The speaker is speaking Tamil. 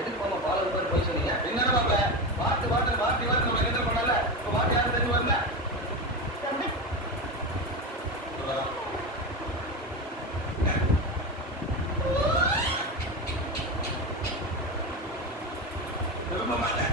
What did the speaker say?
எதுக்கு மாமா பால் ஒரு போய் சொன்னீங்க? என்னடா மாப்ள வாட்டு நம்ம கிண்டல் பண்ணல. இப்ப வாட்டு யாரும் தெரிஞ்சு வரல. விரும்ப மாட்டேன்.